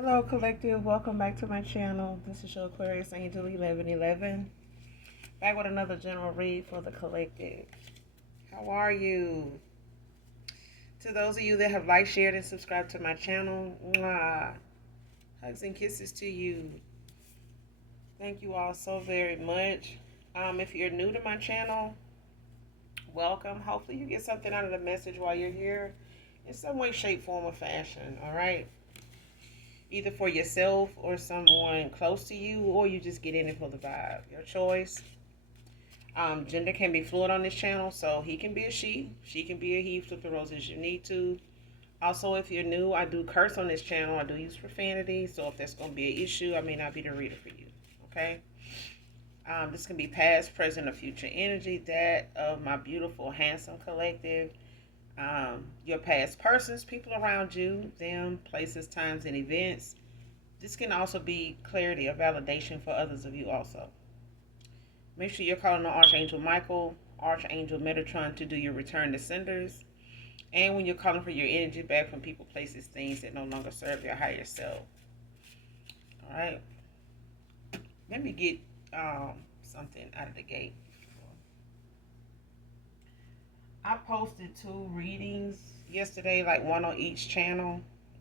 Hello, collective. Welcome back to my channel. This is your Aquarius Angel 1111. Back with another general read for the collective. How are you? To those of you that have liked, shared, and subscribed to my channel, mwah, hugs and kisses to you. Thank you all so very much. If you're new to my channel, welcome. Hopefully you get something out of the message while you're here in some way, shape, form, or fashion. All right. Either for yourself or someone close to you, or you just get in it for the vibe. Your choice. Gender can be fluid on this channel, so he can be a she can be a he. Flip the roles as you need to. Also, if you're new, I do curse on this channel. I do use profanity, so if that's going to be an issue, I may not be the reader for you. Okay. This can be past, present, or future energy. That of my beautiful, handsome collective. Your past persons, people around you, them, places, times, and events. This can also be clarity or validation for others of you also. Make sure you're calling on Archangel Michael, Archangel Metatron to do your return to senders. And when you're calling for your energy back from people, places, things that no longer serve your higher self. Alright. Let me get something out of the gate. I posted 2 readings yesterday, like one on each channel.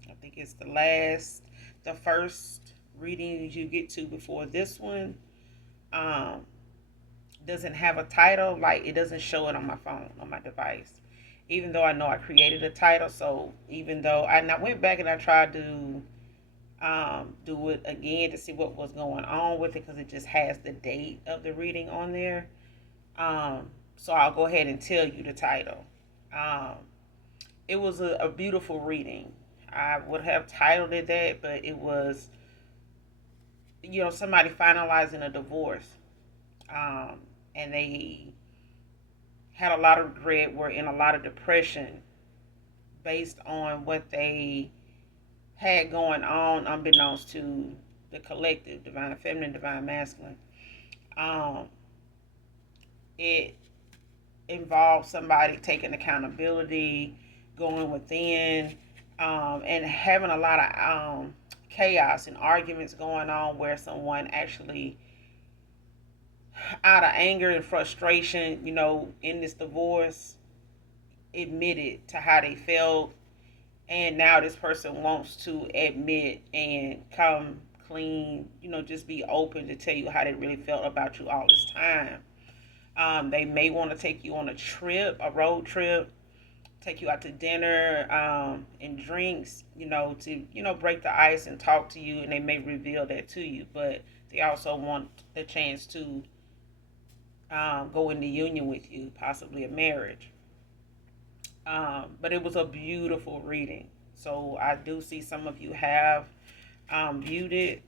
I think it's the first reading you get to before this one. Doesn't have a title, like it doesn't show it on my phone, on my device. Even though I know I created a title, so even though I went back and I tried to do it again to see what was going on with it, because it just has the date of the reading on there. So I'll go ahead and tell you the title. It was a beautiful reading. I would have titled it that, but it was, somebody finalizing a divorce. And they had a lot of regret, were in a lot of depression based on what they had going on, unbeknownst to the collective, divine feminine, divine masculine. It involved somebody taking accountability, going within, and having a lot of chaos and arguments going on, where someone actually, out of anger and frustration, in this divorce, admitted to how they felt. And now this person wants to admit and come clean, just be open to tell you how they really felt about you all this time. They may want to take you on a road trip, take you out to dinner, and drinks, to, break the ice and talk to you, and they may reveal that to you. But they also want the chance to go into union with you, possibly a marriage. But it was a beautiful reading. So I do see some of you have viewed it,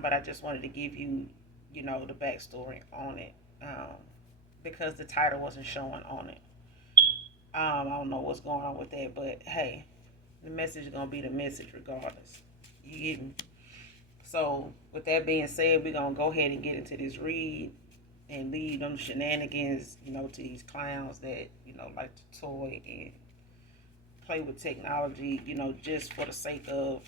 but I just wanted to give you, the backstory on it, because the title wasn't showing on it. I don't know what's going on with that, but hey, the message is going to be the message regardless. You get me? So with that being said, we're going to go ahead and get into this read and leave them shenanigans, to these clowns that, like to toy and play with technology, just for the sake of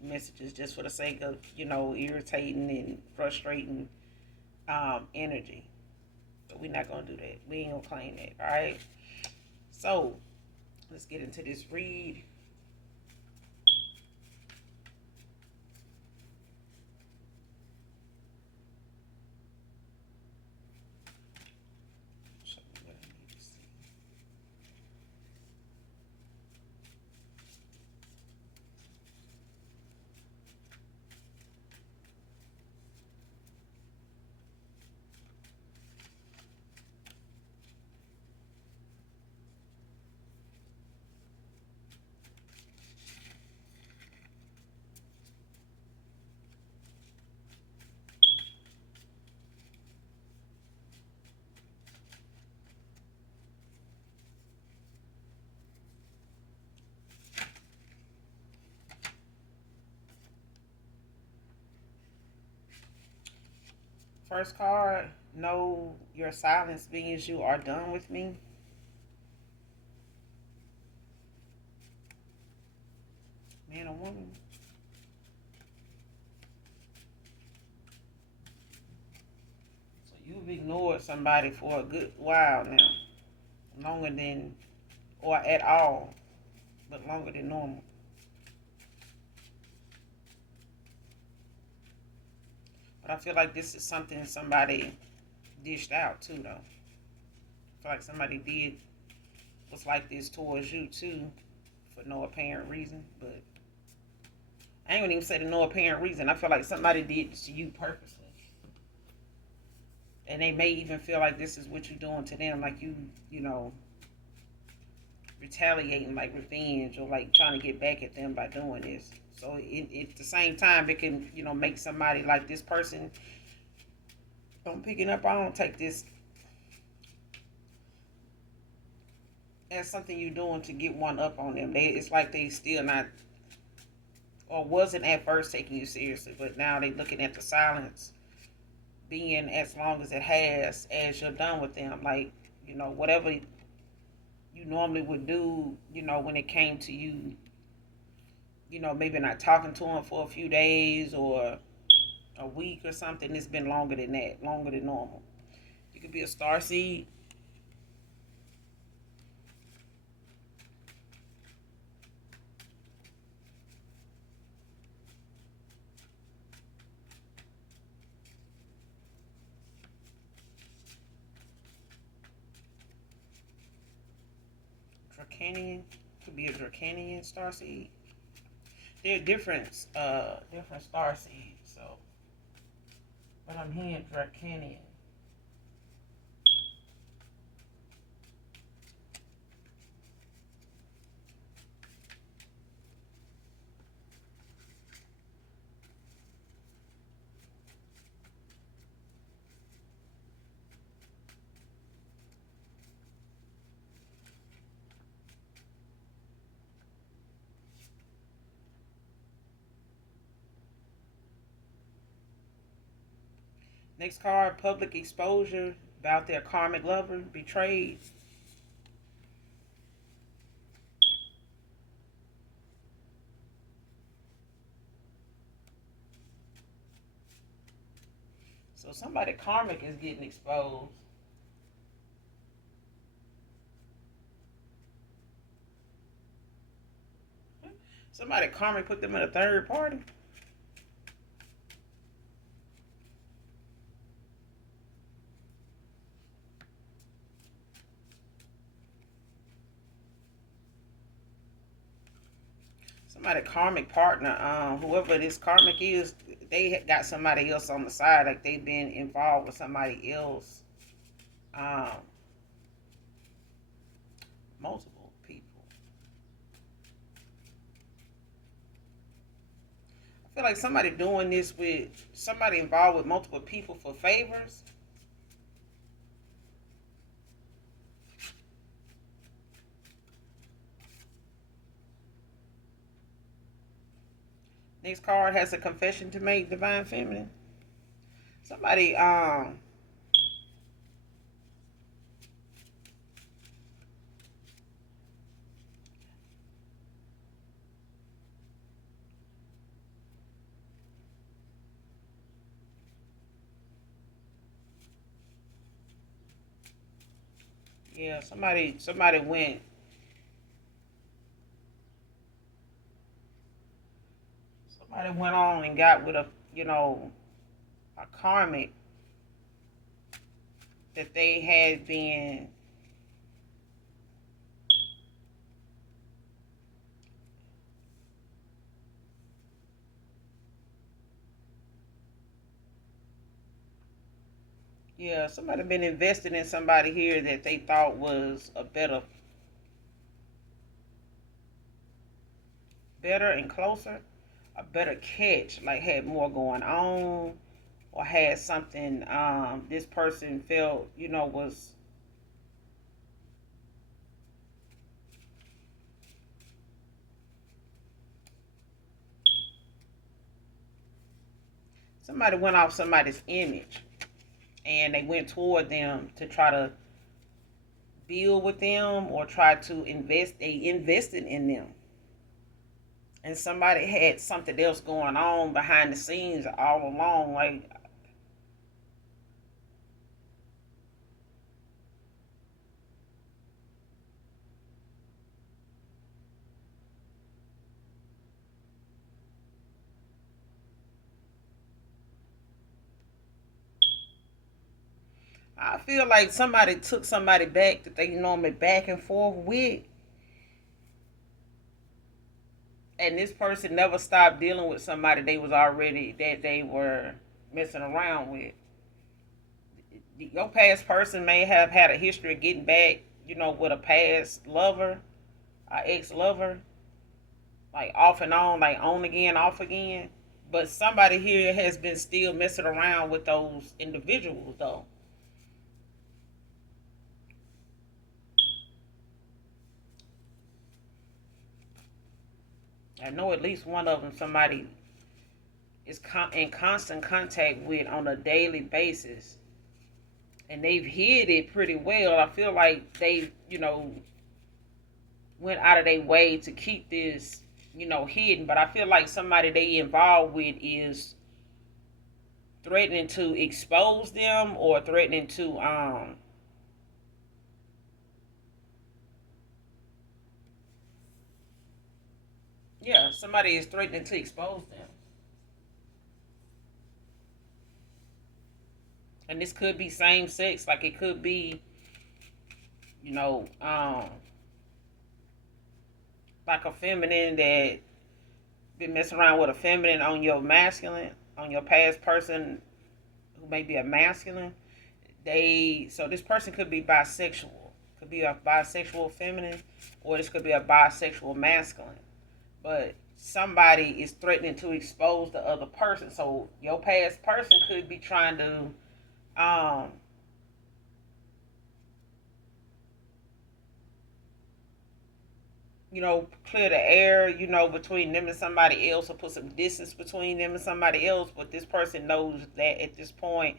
messages, just for the sake of, irritating and frustrating energy. But we're not going to do that. We ain't going to claim that, all right? So let's get into this read. First card, know your silence means you are done with me. Man or woman? You've ignored somebody for a good while now, longer than, or at all, but longer than normal. But I feel like this is something somebody dished out too, though. I feel like somebody did was like this towards you too, for no apparent reason. But I ain't gonna even say the no apparent reason. I feel like somebody did this to you purposely, and they may even feel like this is what you're doing to them, like you know, retaliating, like revenge, or like trying to get back at them by doing this. So at the same time, it can, make somebody like this person don't picking up. I don't take this as something you're doing to get one up on them. It's like they still not, or wasn't at first taking you seriously, but now they looking at the silence being as long as it has as you're done with them. Like, whatever you normally would do, when it came to you, maybe not talking to them for a few days or a week or something. It's been longer than that, longer than normal. You could be a star seed. Dracanian, could be a Dracanian star seed. They're different star seeds. So, but I'm hearing Dracanian. Next card, public exposure about their karmic lover, betrayed. So somebody karmic is getting exposed. Somebody karmic put them in a third party. Somebody karmic partner, whoever this karmic is, they got somebody else on the side, like they've been involved with somebody else. Um, Multiple people. I feel like somebody doing this with somebody involved with multiple people for favors. Next card has a confession to make, divine feminine. Somebody, yeah, somebody went on and got with a karmic that they had been, yeah, somebody been invested in somebody here that they thought was a better and closer, a better catch, like had more going on, or had something, this person felt, was, somebody went off somebody's image and they went toward them to try to build with them or try to they invested in them, and somebody had something else going on behind the scenes all along. Like, feel like somebody took somebody back that they normally back and forth with, and this person never stopped dealing with somebody they was already that they were messing around with. Your past person may have had a history of getting back, with a past lover, a ex lover, like off and on, like on again, off again. But somebody here has been still messing around with those individuals, though. I know at least one of them somebody is in constant contact with on a daily basis. And they've hid it pretty well. I feel like they, went out of their way to keep this, hidden. But I feel like somebody they involved with is threatening to expose them or threatening to yeah, somebody is threatening to expose them. And this could be same sex, like it could be, you know, um like a feminine that been messing around with a feminine on your masculine, on your past person who may be a masculine. So this person could be bisexual. Could be a bisexual feminine, or this could be a bisexual masculine. But somebody is threatening to expose the other person. So your past person could be trying to um clear the air, between them and somebody else, or put some distance between them and somebody else. But this person knows that at this point,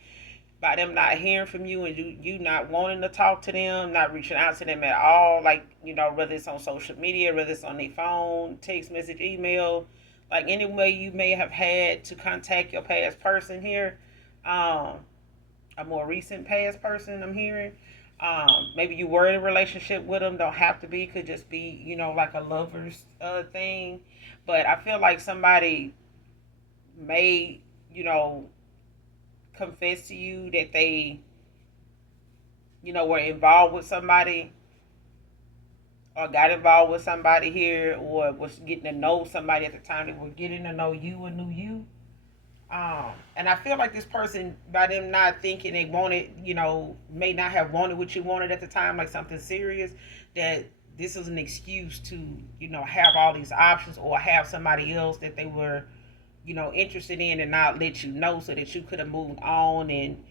by them not hearing from you and you not wanting to talk to them, not reaching out to them at all, like, whether it's on social media, whether it's on their phone, text message, email, like any way you may have had to contact your past person here, um, a more recent past person I'm hearing. Maybe you were in a relationship with them, don't have to be, could just be, like a lover's thing. But I feel like somebody may, confess to you that they, were involved with somebody or got involved with somebody here, or was getting to know somebody at the time they were getting to know you or knew you. And I feel like this person, by them not thinking they wanted, may not have wanted what you wanted at the time, like something serious, that this is an excuse to, have all these options or have somebody else that they were, interested in and not let you know so that you could have moved on and,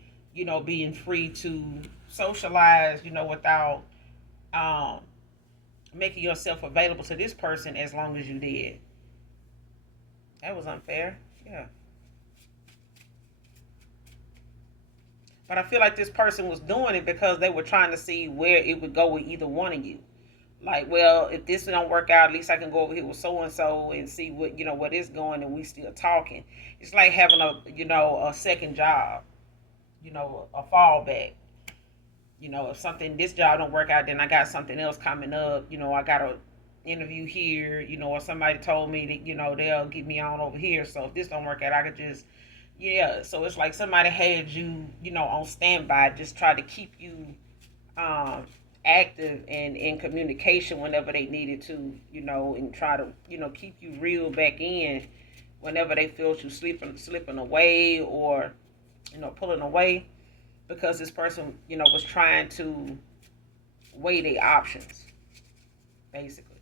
being free to socialize, without um, making yourself available to this person as long as you did. That was unfair. Yeah. But I feel like this person was doing it because they were trying to see where it would go with either one of you. Like, well, if this don't work out, at least I can go over here with so and so and see what what is going, and we still talking. It's like having a second job, a fallback. If something this job don't work out, then I got something else coming up. I got a interview here, or somebody told me that they'll get me on over here. So if this don't work out, I could just yeah. So it's like somebody had you on standby, just try to keep you um active and in communication whenever they needed to, and try to keep you reeled back in whenever they feel you slipping away, or pulling away, because this person was trying to weigh their options basically.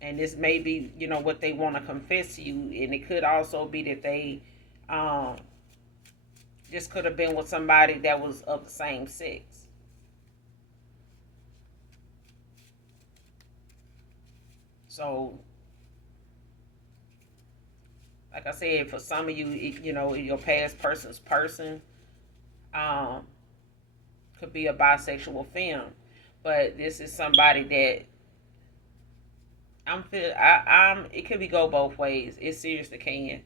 And this may be what they want to confess to you, and it could also be that they um just could have been with somebody that was of the same sex. So like I said, for some of you, your past person's person um could be a bisexual femme, but this is somebody that I'm feel I'm it could be go both ways. It seriously can.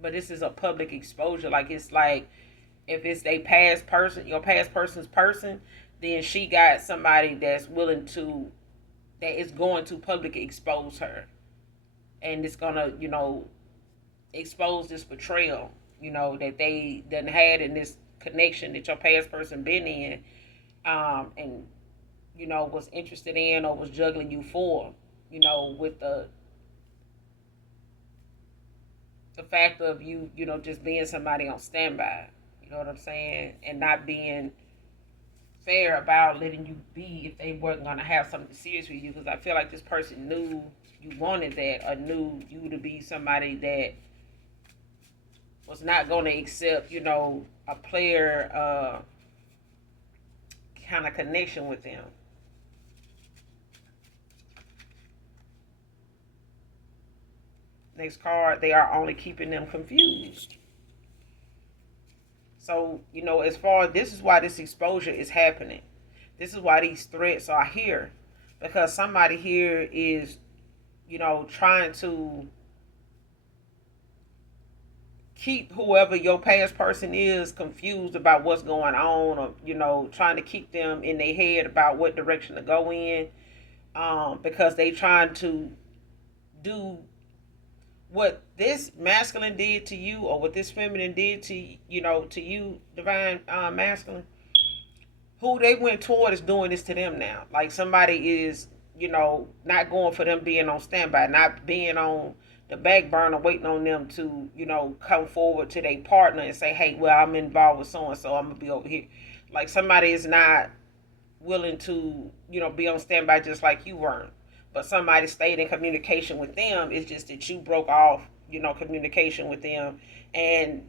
But this is a public exposure. Like, it's like, if it's a past person, your past person's person, then she got somebody that's willing to, that is going to publicly expose her, and it's gonna expose this betrayal. that they done had in this connection that your past person been in, and was interested in or was juggling you for, with the fact of you, just being somebody on standby. You know what I'm saying? And not being fair about letting you be if they weren't going to have something serious with you. Because I feel like this person knew you wanted that, or knew you to be somebody that was not going to accept, a player kind of connection with them. Next card, they are only keeping them confused. So, as far as this is why this exposure is happening. This is why these threats are here. Because somebody here is, trying to keep whoever your past person is confused about what's going on, or, trying to keep them in their head about what direction to go in. Because they trying to do what this masculine did to you, or what this feminine did to you, divine masculine. Who they went toward is doing this to them now. Like somebody is, not going for them being on standby, not being on the back burner, waiting on them to, come forward to their partner and say, hey, well, I'm involved with so and so, I'm gonna be over here. Like somebody is not willing to, be on standby just like you weren't. But somebody stayed in communication with them. It's just that you broke off, communication with them, and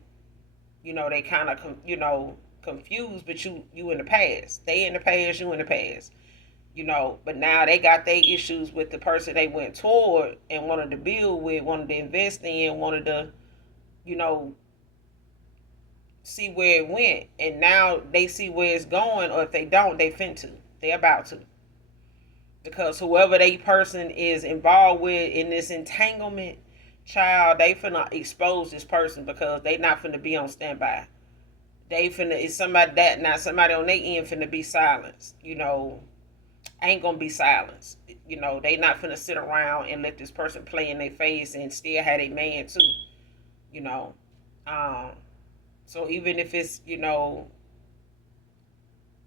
they kind of, confused. But you in the past, they in the past, you in the past, But now they got their issues with the person they went toward and wanted to build with, wanted to invest in, wanted to, see where it went, and now they see where it's going, or if they don't, they about to. Because whoever they person is involved with in this entanglement, child, they finna expose this person because they not finna be on standby. They finna, it's somebody that, not somebody on their end finna be silenced. Ain't gonna be silenced. They not finna sit around and let this person play in their face and still have a man too. You know. So even if it's,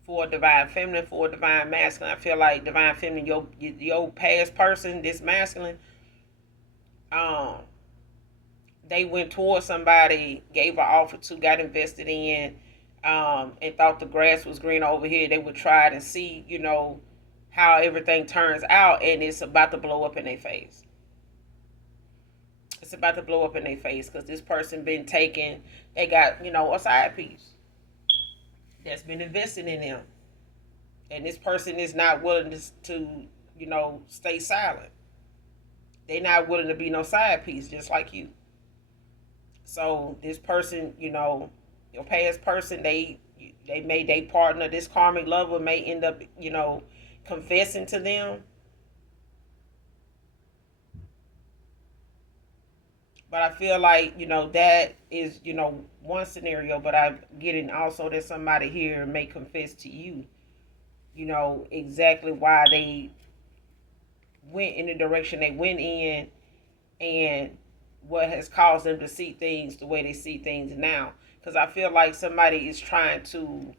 for a divine feminine, for a divine masculine, I feel like divine feminine, your past person, this masculine, they went towards somebody, gave an offer to, got invested in, and thought the grass was green over here. They would try it and see, how everything turns out, and it's about to blow up in their face. It's about to blow up in their face because this person been taken, they got, a side piece that's been invested in them. And this person is not willing to stay silent. They not willing to be no side piece, just like you. So this person, your past person, they made their partner, this karmic lover may end up, confessing to them. But I feel like, that is, one scenario. But I'm getting also that somebody here may confess to you, exactly why they went in the direction they went in, and what has caused them to see things the way they see things now. Because I feel like somebody is trying to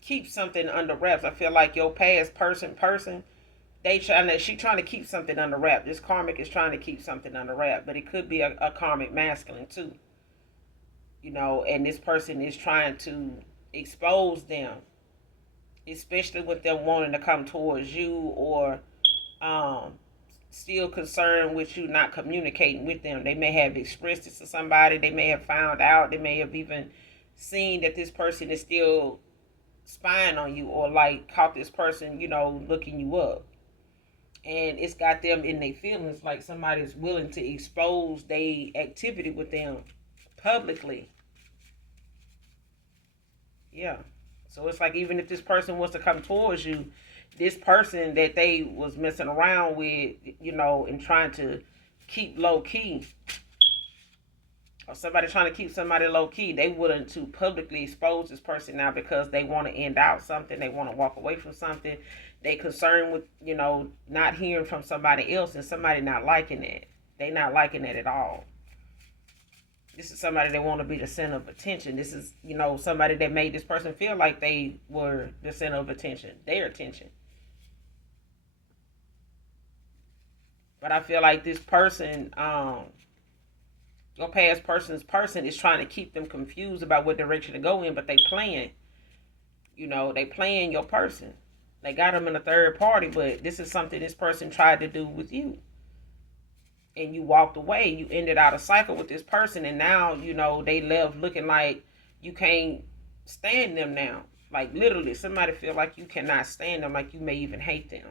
keep something under wraps. I feel like your past person, she trying to keep something under wrap. This karmic is trying to keep something under wrap, but it could be a karmic masculine too. And this person is trying to expose them, especially with them wanting to come towards you, or still concerned with you not communicating with them. They may have expressed it to somebody. They may have found out. They may have even seen that this person is still spying on you, or like caught this person, looking you up. And it's got them in their feelings, like somebody's willing to expose their activity with them publicly. Yeah. So it's like, even if this person was to come towards you, this person that they was messing around with, and trying to keep low key, or somebody trying to keep somebody low key, they willing to publicly expose this person now because they want to end out something, they want to walk away from something. They concerned with, not hearing from somebody else, and somebody not liking it. They not liking that at all. This is somebody that want to be the center of attention. This is, somebody that made this person feel like they were the center of attention, their attention. But I feel like this person, your past person's person is trying to keep them confused about what direction to go in, but they playing. They playing your person. They got them in a third party, but this is something this person tried to do with you. And you walked away. You ended out a cycle with this person, and now, they left looking like you can't stand them now. Like, literally, somebody feel like you cannot stand them, like you may even hate them.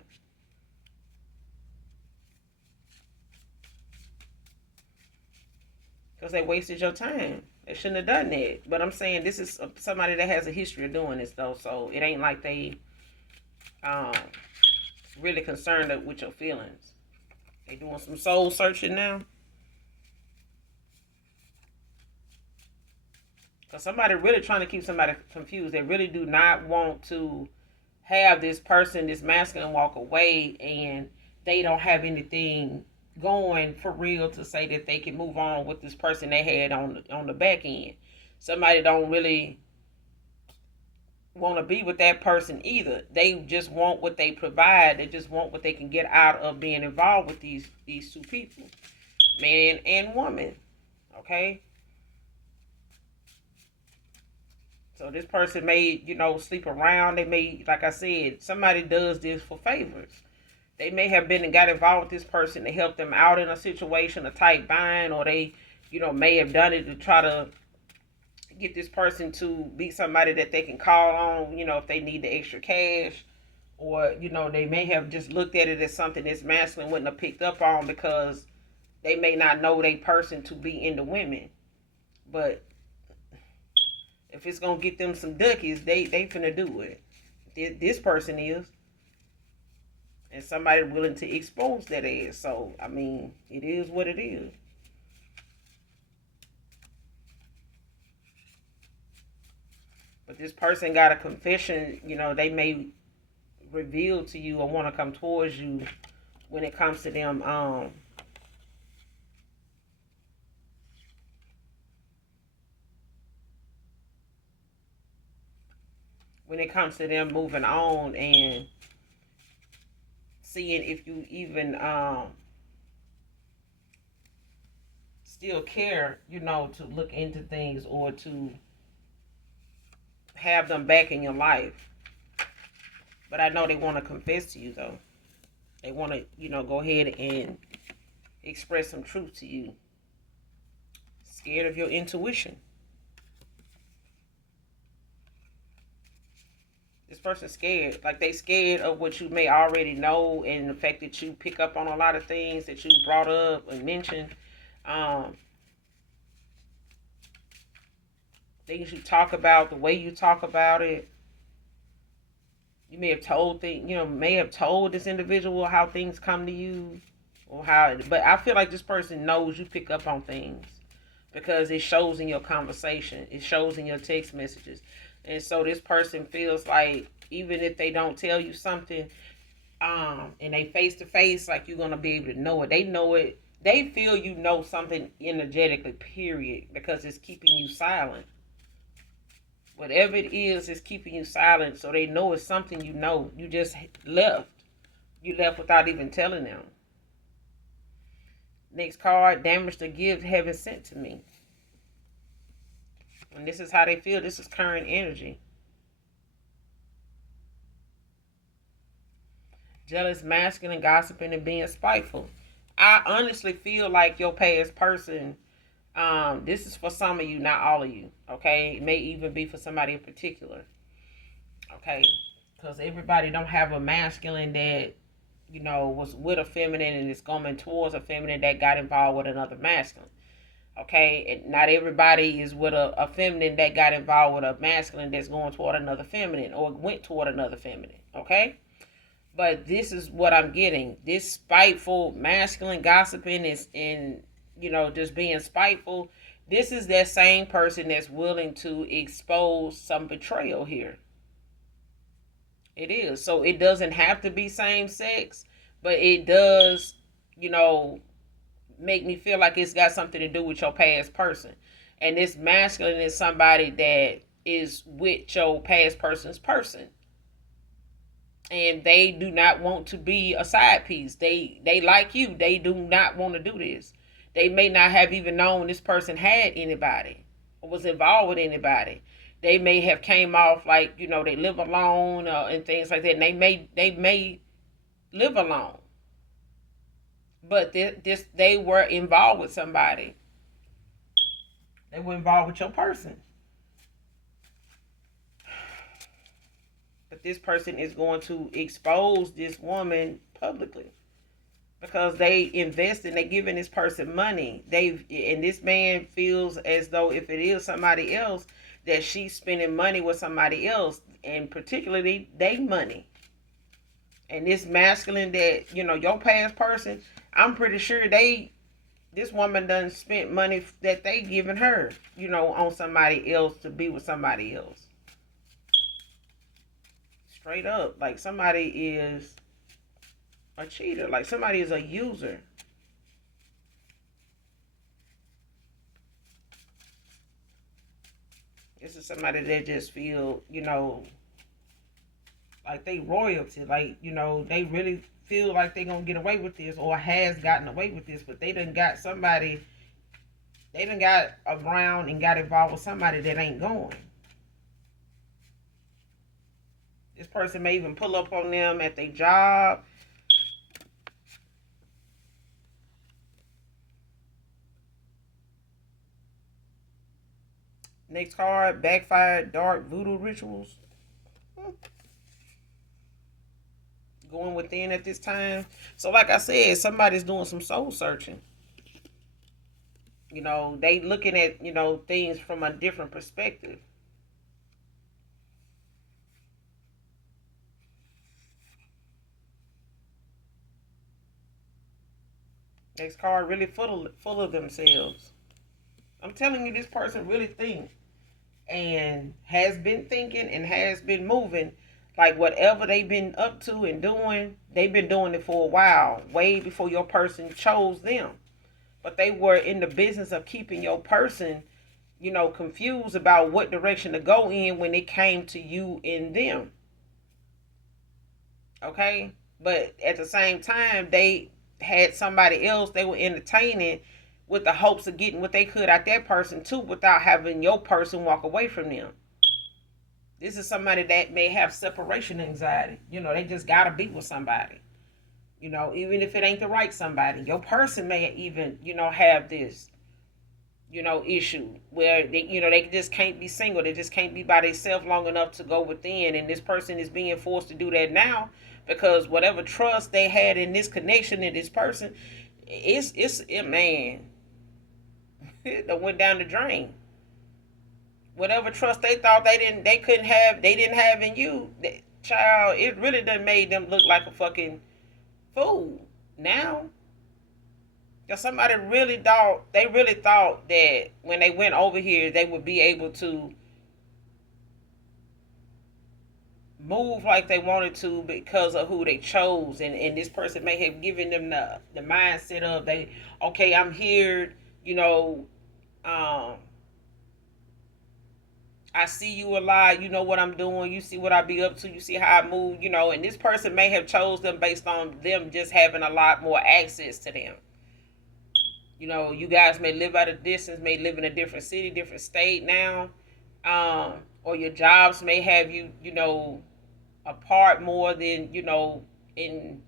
Because they wasted your time. They shouldn't have done that. But I'm saying this is somebody that has a history of doing this, though. So it ain't like they really concerned with your feelings. They doing some soul searching now. Because somebody really trying to keep somebody confused. They really do not want to have this person, this masculine, walk away, and they don't have anything going for real to say that they can move on with this person they had on the back end. Somebody don't really want to be with that person either. They just want what they provide. They just want what they can get out of being involved with these two people, man and woman. Okay. So this person may, sleep around. They may, like I said, somebody does this for favors. They may have been and got involved with this person to help them out in a situation, a tight bind, or they, may have done it to try to get this person to be somebody that they can call on, if they need the extra cash, or, they may have just looked at it as something this masculine wouldn't have picked up on because they may not know they person to be into women. But if it's going to get them some duckies, they finna do it. This person is. And somebody willing to expose that ass. So, I mean, it is what it is. But this person got a confession, they may reveal to you or want to come towards you when it comes to them, moving on and seeing if you even still care, to look into things or to have them back in your life. But I know they want to confess to you, though. They want to, go ahead and express some truth to you. Scared of your intuition. This person's scared. Like, they scared of what you may already know and the fact that you pick up on a lot of things that you brought up and mentioned. Things you talk about, the way you talk about it. You may have told this individual how things come to you or but I feel like this person knows you pick up on things because it shows in your conversation. It shows in your text messages. And so this person feels like even if they don't tell you something, and they face to face, like you're gonna be able to know it. They know it. They feel you know something energetically, period, because it's keeping you silent. Whatever it is keeping you silent, so they know it's something you know. You just left. You left without even telling them. Next card, damage the gift heaven sent to me. And this is how they feel. This is current energy. Jealous, masculine, gossiping, and being spiteful. I honestly feel like your past person, this is for some of you, not all of you. Okay? It may even be for somebody in particular. Okay? Because everybody don't have a masculine that, was with a feminine and is going towards a feminine that got involved with another masculine. Okay, and not everybody is with a feminine that got involved with a masculine that's going toward another feminine or went toward another feminine. Okay, but this is what I'm getting. This spiteful masculine gossiping is just being spiteful. This is that same person that's willing to expose some betrayal here. It is. So it doesn't have to be same sex, but it does, make me feel like it's got something to do with your past person. And this masculine is somebody that is with your past person's person. And they do not want to be a side piece. They like you. They do not want to do this. They may not have even known this person had anybody or was involved with anybody. They may have came off like, they live alone and things like that. And they may live alone, but they were involved with somebody. They were involved with your person. But this person is going to expose this woman publicly because they invested, they giving this person money. And this man feels as though if it is somebody else, that she's spending money with somebody else, and particularly they money. And this masculine that, your past person, I'm pretty sure this woman done spent money that they giving her, on somebody else to be with somebody else. Straight up. Like somebody is a cheater. Like somebody is a user. This is somebody that just feel, like they royalty. Like, they really feel like they gonna get away with this or has gotten away with this, but they done got around and got involved with somebody that ain't going. This person may even pull up on them at their job. Next card, backfired dark voodoo rituals. Going within at this time. So like I said, somebody's doing some soul searching. They looking at, things from a different perspective. Next card, really full of themselves. I'm telling you, this person really thinks and has been thinking and has been moving. Like whatever they've been up to and doing, they've been doing it for a while, way before your person chose them. But they were in the business of keeping your person, confused about what direction to go in when it came to you and them. Okay? But at the same time, they had somebody else they were entertaining with the hopes of getting what they could out that person too without having your person walk away from them. This is somebody that may have separation anxiety. They just gotta be with somebody. Even if it ain't the right somebody. Your person may even, have this, issue where they just can't be single. They just can't be by themselves long enough to go within. And this person is being forced to do that now because whatever trust they had in this connection in this person, man, it went down the drain. Whatever trust they thought they didn't have in you, child, it really done made them look like a fucking fool now. Because somebody really thought that when they went over here they would be able to move like they wanted to because of who they chose, and this person may have given them the mindset of okay, I'm here, I see you a lot, you know what I'm doing, you see what I be up to, you see how I move, and this person may have chose them based on them just having a lot more access to them. You guys may live at a distance, may live in a different city, different state now, or your jobs may have you, apart more than, in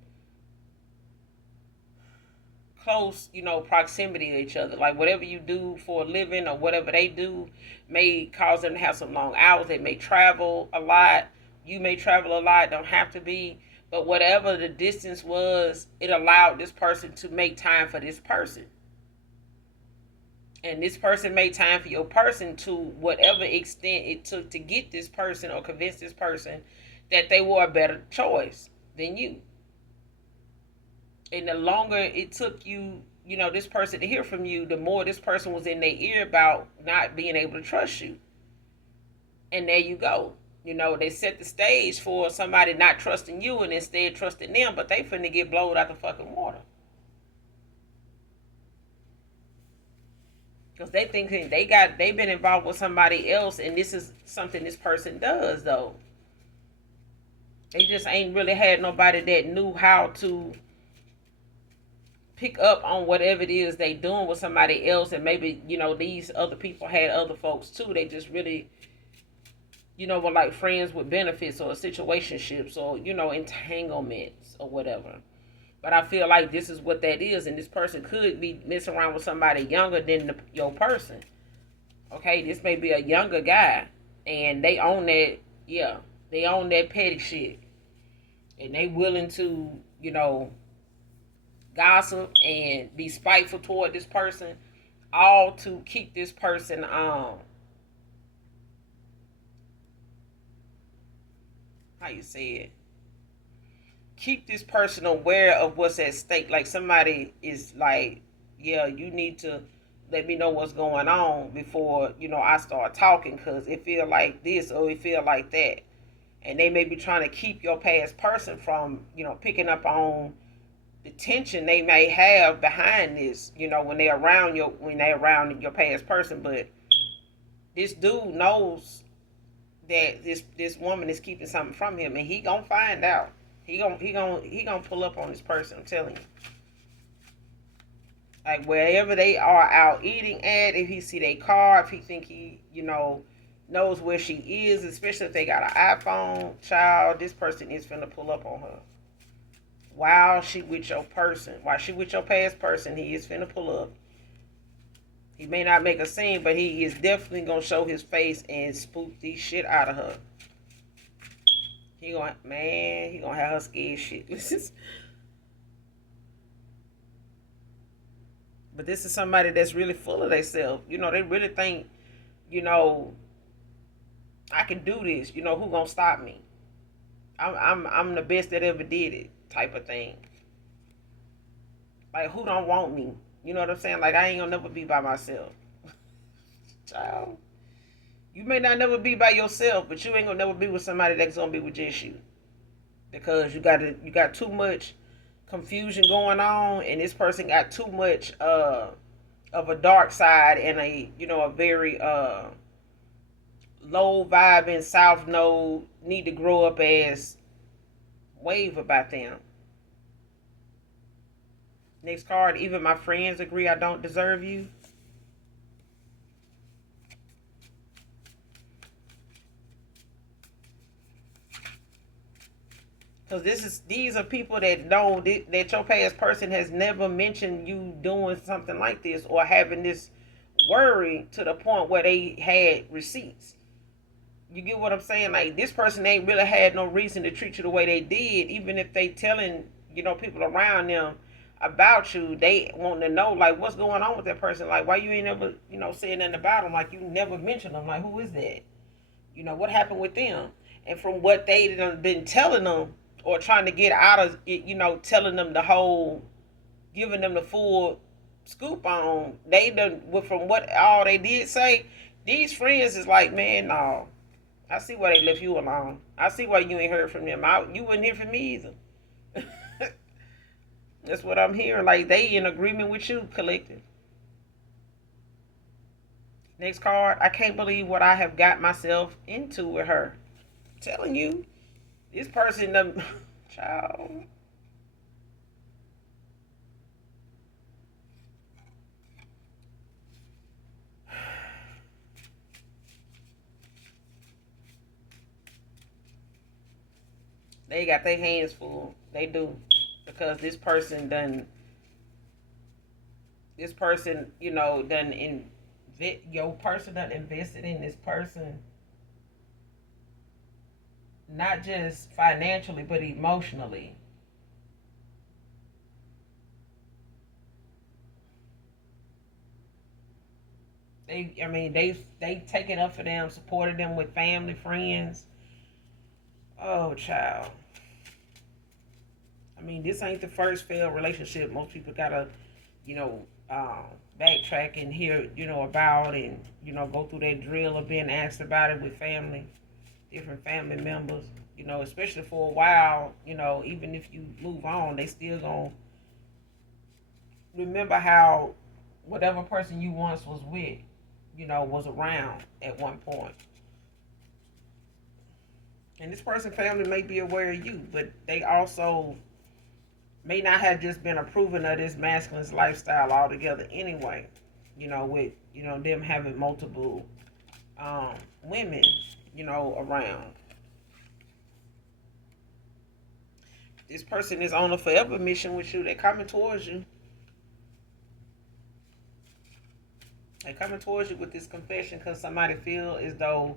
close, proximity to each other. Like whatever you do for a living or whatever they do may cause them to have some long hours. They may travel a lot. You may travel a lot. Don't have to be. But whatever the distance was, it allowed this person to make time for this person. And this person made time for your person to whatever extent it took to get this person or convince this person that they were a better choice than you. And the longer it took you, this person to hear from you, the more this person was in their ear about not being able to trust you. And there you go. They set the stage for somebody not trusting you and instead trusting them, but they finna get blown out the fucking water. Because they think they've been involved with somebody else, and this is something this person does though. They just ain't really had nobody that knew how to pick up on whatever it is they doing with somebody else, and maybe these other people had other folks too. They just really were like friends with benefits or situationships or entanglements or whatever. But I feel like this is what that is, and this person could be messing around with somebody younger than your person. Okay, this may be a younger guy, and they own that. Yeah, they own that petty shit, and they willing to gossip and be spiteful toward this person, all to keep this person how you say it, keep this person aware of what's at stake. Like somebody is like, yeah, you need to let me know what's going on before I start talking, because it feel like this or it feel like that. And they may be trying to keep your past person from picking up on the tension they may have behind this, when they're around your past person. But this dude knows that this woman is keeping something from him, and he gonna find out. He gonna pull up on this person. I'm telling you. Like wherever they are out eating at, if he see their car, if he think he knows where she is, especially if they got an iPhone, child, this person is finna pull up on her. While she with your past person, he is finna pull up. He may not make a scene, but he is definitely gonna show his face and spook the shit out of her. He gonna have her scared shitless. But this is somebody that's really full of themselves. They really think, I can do this. Who gonna stop me? I'm the best that ever did it, type of thing. Like, who don't want me? You know what I'm saying? Like, I ain't gonna never be by myself. Child, you may not never be by yourself, but you ain't gonna never be with somebody that's gonna be with just you, because you got too much confusion going on, and this person got too much of a dark side and a very low vibing south node need to grow up as wave about them. Next card, even my friends agree I don't deserve you. Because these are people that know that your past person has never mentioned you doing something like this or having this worry to the point where they had receipts. You get what I'm saying? Like, this person ain't really had no reason to treat you the way they did, even if they telling people around them about you. They want to know, like, what's going on with that person. Like, why you ain't never saying nothing about them. Like, you never mentioned them. Like, who is that? What happened with them? And from what they done been telling them or trying to get out of it, telling them the whole, giving them the full scoop on, they done, from what all they did say, these friends is like, man, no, I see why they left you alone. I see why you ain't heard from them. You wouldn't hear from me either. That's what I'm hearing. Like, they in agreement with you, collective. Next card. I can't believe what I have got myself into with her. I'm telling you, this person, child. They got their hands full. They do. Because this person, your person done invested in this person, not just financially, but emotionally. They taken up for them, supported them with family, friends. Oh, child. This ain't the first failed relationship. Most people gotta, backtrack and hear, about, and, go through that drill of being asked about it with family, different family members, especially for a while, even if you move on, they still gonna remember how whatever person you once was with, was around at one point. And this person's family may be aware of you, but they also may not have just been approving of this masculine lifestyle altogether anyway. With them having multiple women, around. This person is on a forever mission with you. They're coming towards you. They're coming towards you with this confession because somebody feel as though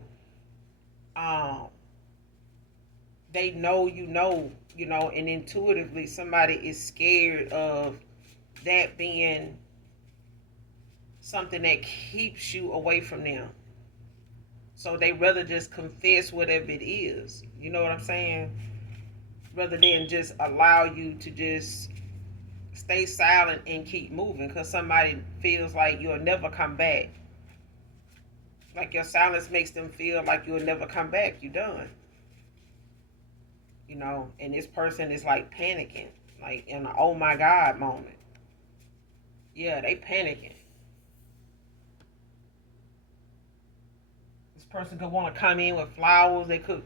they know and intuitively somebody is scared of that being something that keeps you away from them. So they rather just confess whatever it is. You know what I'm saying? Rather than just allow you to just stay silent and keep moving because somebody feels like you'll never come back. Like your silence makes them feel like you'll never come back. You're done. And this person is like panicking, like in an oh my God moment. Yeah, they panicking. This person could want to come in with flowers. They could,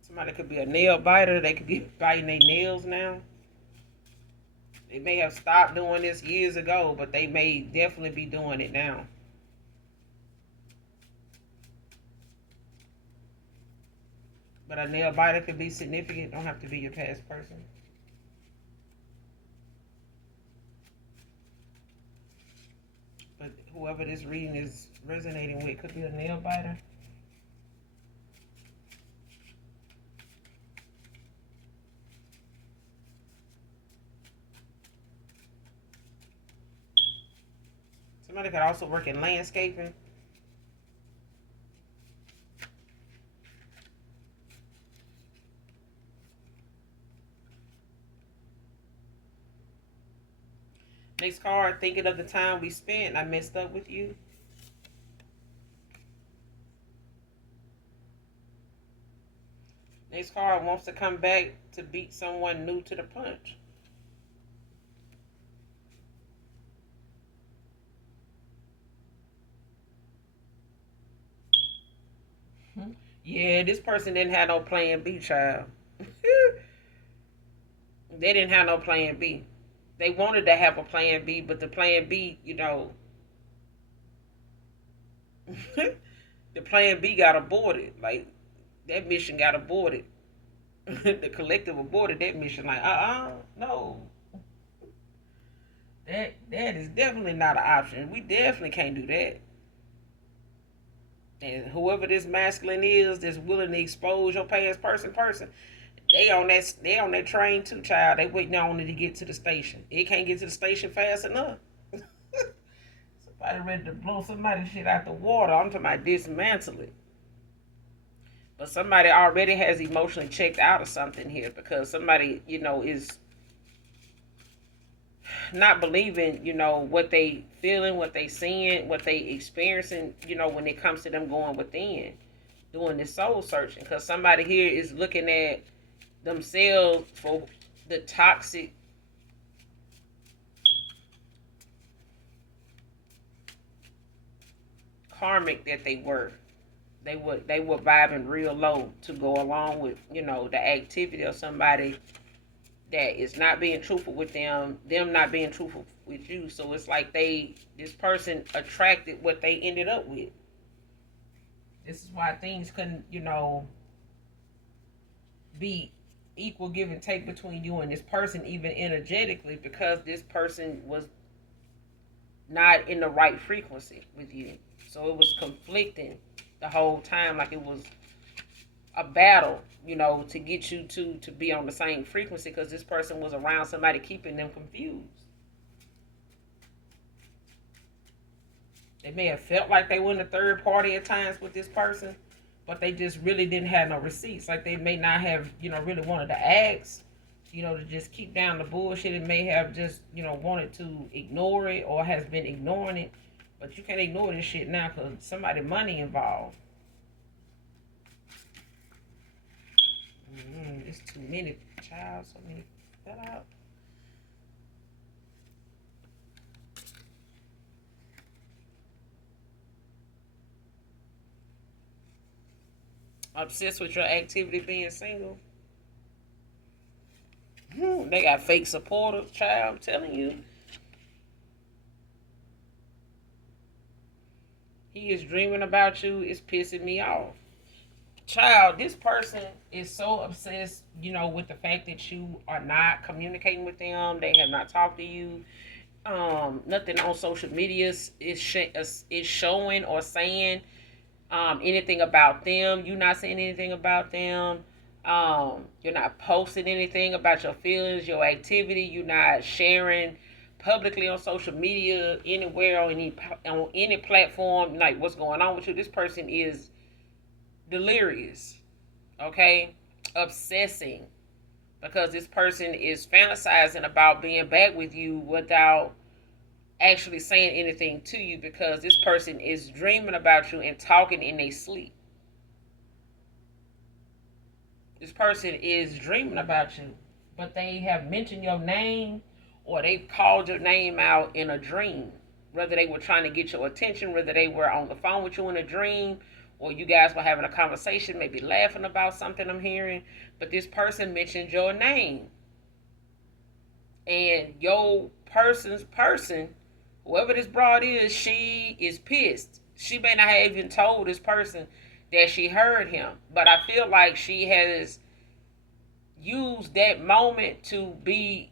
somebody could be a nail biter. They could be biting their nails now. They may have stopped doing this years ago, but they may definitely be doing it now. But a nail biter could be significant. Don't have to be your past person. But whoever this reading is resonating with could be a nail biter. Somebody could also work in landscaping. Next card, thinking of the time we spent. I messed up with you. Next card, wants to come back to beat someone new to the punch. Yeah, this person didn't have no plan B, child. They didn't have no plan B. They wanted to have a plan B, but the plan B, the plan B got aborted. Like, that mission got aborted. The collective aborted that mission. Like, no. That is definitely not an option. We definitely can't do that. And whoever this masculine is that's willing to expose your past person, they on that train too, child. They waiting on it to get to the station. It can't get to the station fast enough. Somebody ready to blow somebody's shit out the water. I'm talking about dismantle it. But somebody already has emotionally checked out of something here because somebody, is not believing, what they feeling, what they seeing, what they experiencing, when it comes to them going within, doing this soul searching. Because somebody here is looking at themselves for the toxic karmic that they were. They were vibing real low to go along with, the activity of somebody that is not being truthful with them not being truthful with you. So it's like this person attracted what they ended up with. This is why things couldn't, be equal give and take between you and this person, even energetically, because this person was not in the right frequency with you. So it was conflicting the whole time, like it was a battle, to get you to be on the same frequency, because this person was around somebody keeping them confused. They may have felt like they were in the third party at times with this person, but they just really didn't have no receipts. Like they may not have, really wanted to ask, to just keep down the bullshit. It may have just, wanted to ignore it or has been ignoring it. But you can't ignore this shit now because somebody money involved. It's too many, child, so many That out. Obsessed with your activity being single. They got fake supporters, child. I'm telling you. He is dreaming about you. It's pissing me off. Child, this person is so obsessed, with the fact that you are not communicating with them. They have not talked to you. Nothing on social media is showing or saying anything about them. You're not saying anything about them. You're not posting anything about your feelings, your activity. You're not sharing publicly on social media anywhere on any platform like what's going on with you. This person is delirious, okay, obsessing, because this person is fantasizing about being back with you without actually saying anything to you, because this person is dreaming about you and talking in their sleep. This person is dreaming about you, but they have mentioned your name or they've called your name out in a dream. Whether they were trying to get your attention, whether they were on the phone with you in a dream, or you guys were having a conversation, maybe laughing about something I'm hearing, but this person mentioned your name. And your person's person, whoever this broad is, she is pissed. She may not have even told this person that she heard him, but I feel like she has used that moment to be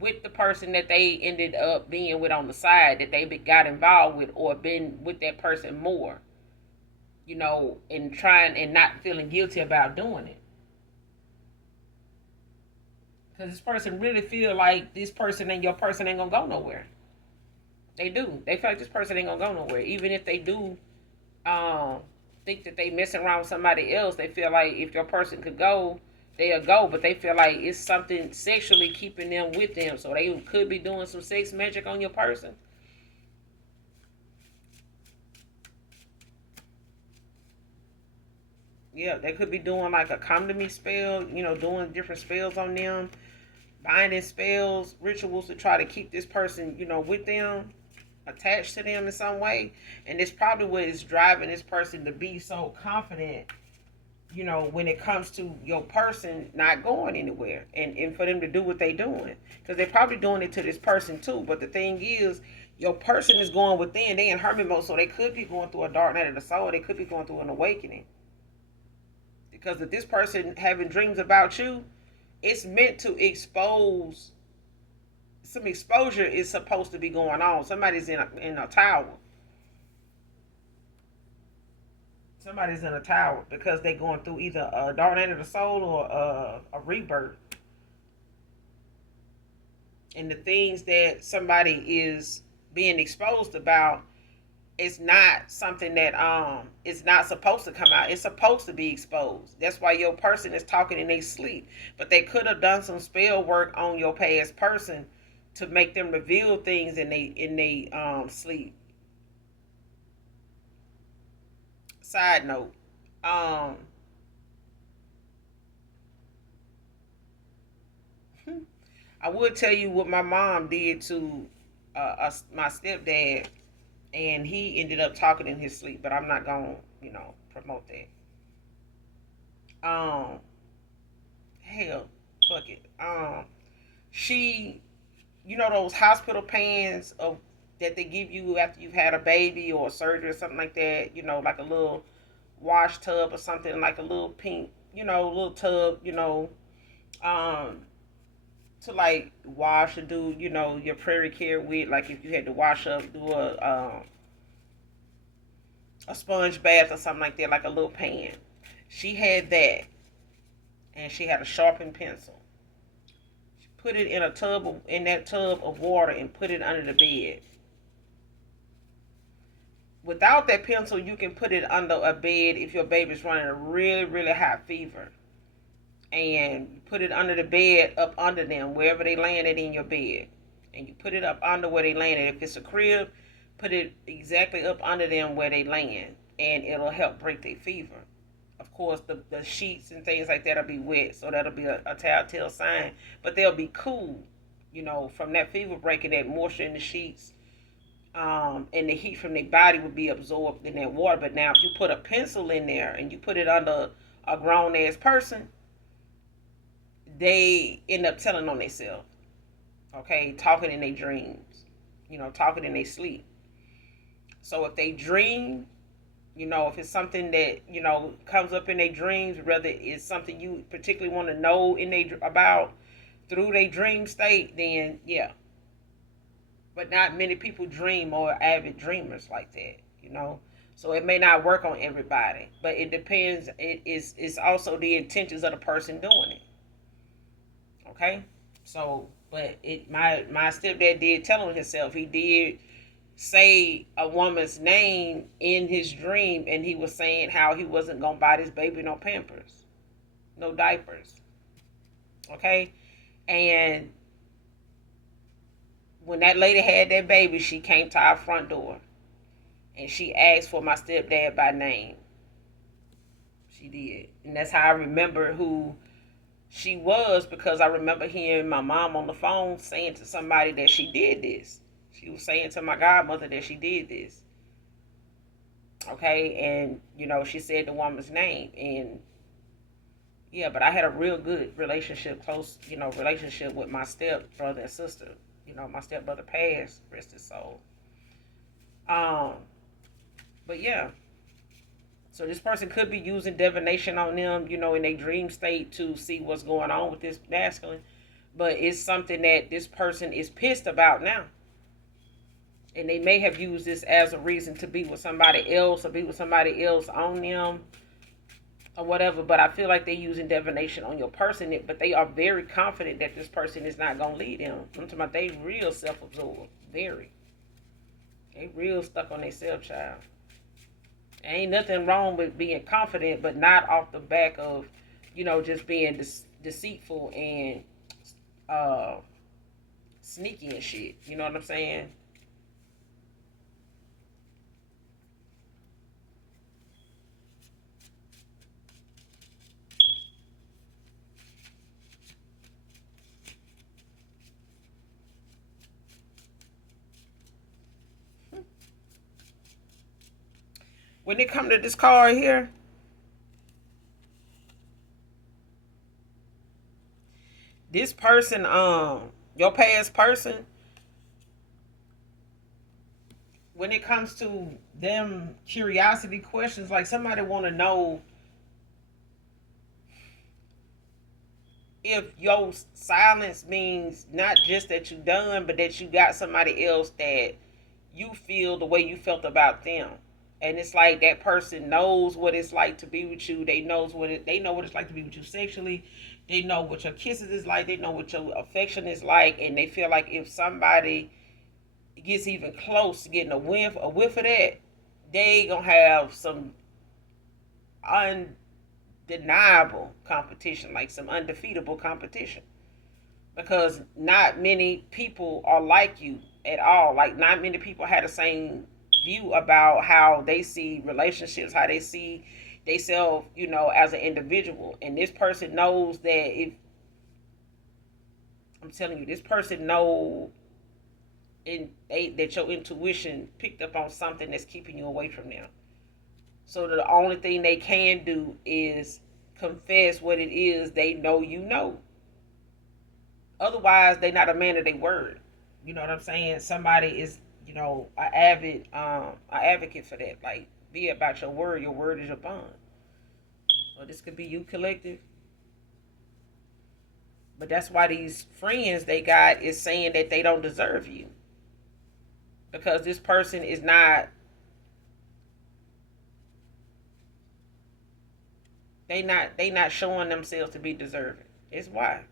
with the person that they ended up being with on the side, that they got involved with, or been with that person more, and trying and not feeling guilty about doing it. Because this person really feel like this person and your person ain't gonna go nowhere. They do. They feel like this person ain't gonna go nowhere. Even if they do think that they messing around with somebody else, they feel like if your person could go, they'll go. But they feel like it's something sexually keeping them with them. So they could be doing some sex magic on your person. Yeah, they could be doing like a come to me spell, doing different spells on them, binding spells, rituals to try to keep this person, with them, attached to them in some way. And it's probably what is driving this person to be so confident, when it comes to your person not going anywhere, and for them to do what they doing. Because they're probably doing it to this person too. But the thing is, your person is going within. They in hermit mode, so they could be going through a dark night of the soul. They could be going through an awakening. Because if this person having dreams about you, it's meant to expose. Some exposure is supposed to be going on. Somebody's in a tower. Somebody's in a tower because they're going through either a dark night of the soul or a rebirth. And the things that somebody is being exposed about is not something that it's not supposed to come out. It's supposed to be exposed. That's why your person is talking in their sleep. But they could have done some spell work on your past person to make them reveal things in they sleep. Side note, um, I would tell you what my mom did to my stepdad, and he ended up talking in his sleep. But I'm not gonna, promote that. Hell, fuck it. She, those hospital pans of that they give you after you've had a baby or surgery or something like that. Like a little wash tub or something, like a little pink, little tub, um, to like wash or do, your prairie care with, like if you had to wash up, do a sponge bath or something like that, like a little pan. She had that, and she had a sharpened pencil. She put it in that tub of water and put it under the bed. Without that pencil, you can put it under a bed if your baby's running a really, really high fever. And put it under the bed, up under them, wherever they landed in your bed. And you put it up under where they landed. If it's a crib, put it exactly up under them where they land. And it'll help break their fever. Of course, the sheets and things like that will be wet, so that'll be a telltale sign. But they'll be cool, from that fever breaking, that moisture in the sheets, and the heat from their body would be absorbed in that water. But now, if you put a pencil in there and you put it under a grown ass person, they end up telling on themselves. Okay, talking in their dreams, talking in their sleep. So if they dream, if it's something that comes up in their dreams, whether it's something you particularly want to know about through their dream state, then yeah. But not many people dream or are avid dreamers like that. So it may not work on everybody, but it depends. It's also the intentions of the person doing it. Okay, so but my stepdad did tell on himself. He did say a woman's name in his dream, and he was saying how he wasn't gonna buy this baby no Pampers, no diapers. Okay, and when that lady had that baby, she came to our front door and she asked for my stepdad by name. She did, and that's how I remember who she was, because I remember hearing my mom on the phone saying to somebody that she did this. She was saying to my godmother that she did this. Okay, and she said the woman's name, and yeah, but I had a real good relationship, close, relationship with my step brother and sister. My stepbrother passed, rest his soul. Um, but yeah, so this person could be using divination on them, in a dream state to see what's going on with this masculine. But it's something that this person is pissed about now. And they may have used this as a reason to be with somebody else, or be with somebody else on them, or whatever. But I feel like they're using divination on your person, but they are very confident that this person is not going to lead them. I'm talking about they real self-absorbed. Very. They real stuck on their self-child. Ain't nothing wrong with being confident, but not off the back of, just being deceitful and sneaky and shit. You know what I'm saying? When it come to this card here, this person, your past person, when it comes to them curiosity questions, like somebody want to know if your silence means not just that you done, but that you got somebody else that you feel the way you felt about them. And it's like that person knows what it's like to be with you. They know what it's like to be with you sexually. They know what your kisses is like. They know what your affection is like, and they feel like if somebody gets even close to getting a whiff of that, they gonna have some undeniable competition, like some undefeatable competition, because not many people are like you at all. Like not many people have the same view about how they see relationships, how they see themselves, as an individual. And this person knows that if I'm telling you, this person know that your intuition picked up on something that's keeping you away from them. So the only thing they can do is confess what it is they know you know. Otherwise, they not a man of their word. You know what I'm saying? Somebody is, a advocate for that. Like, be about your word. Your word is your bond. Or this could be you, collective. But that's why these friends they got is saying that they don't deserve you, because this person is not. They not showing themselves to be deserving. It's why.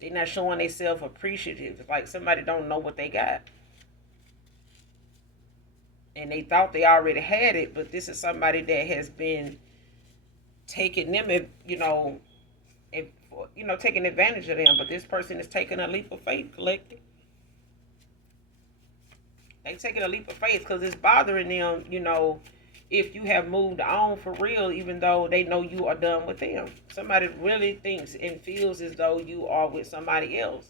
They not showing themselves appreciative. It's like somebody don't know what they got. And they thought they already had it, but this is somebody that has been taking them, if, taking advantage of them. But this person is taking a leap of faith, collective. They taking a leap of faith because it's bothering them, if you have moved on for real, even though they know you are done with them. Somebody really thinks and feels as though you are with somebody else.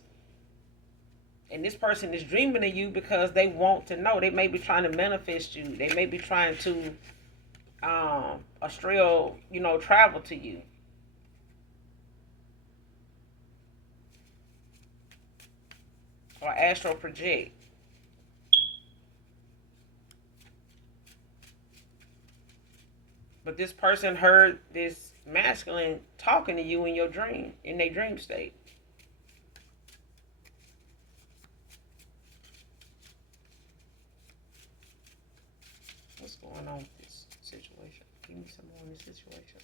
And this person is dreaming of you because they want to know. They may be trying to manifest you. They may be trying to astral, travel to you. Or astral project. But this person heard this masculine talking to you in your dream, in their dream state. What's going on with this situation? Give me some more on this situation.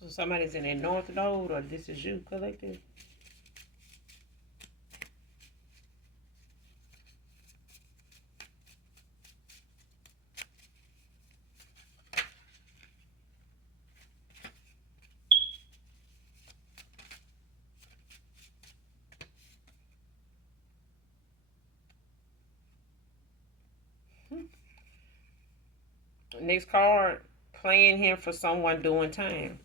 So somebody's in their north node, or this is you, collective. Next card, playing him for someone doing time.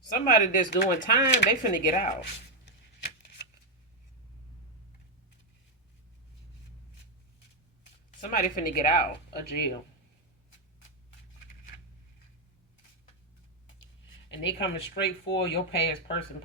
Somebody that's doing time, they finna get out. Somebody finna get out of jail. And they coming straight for your past person.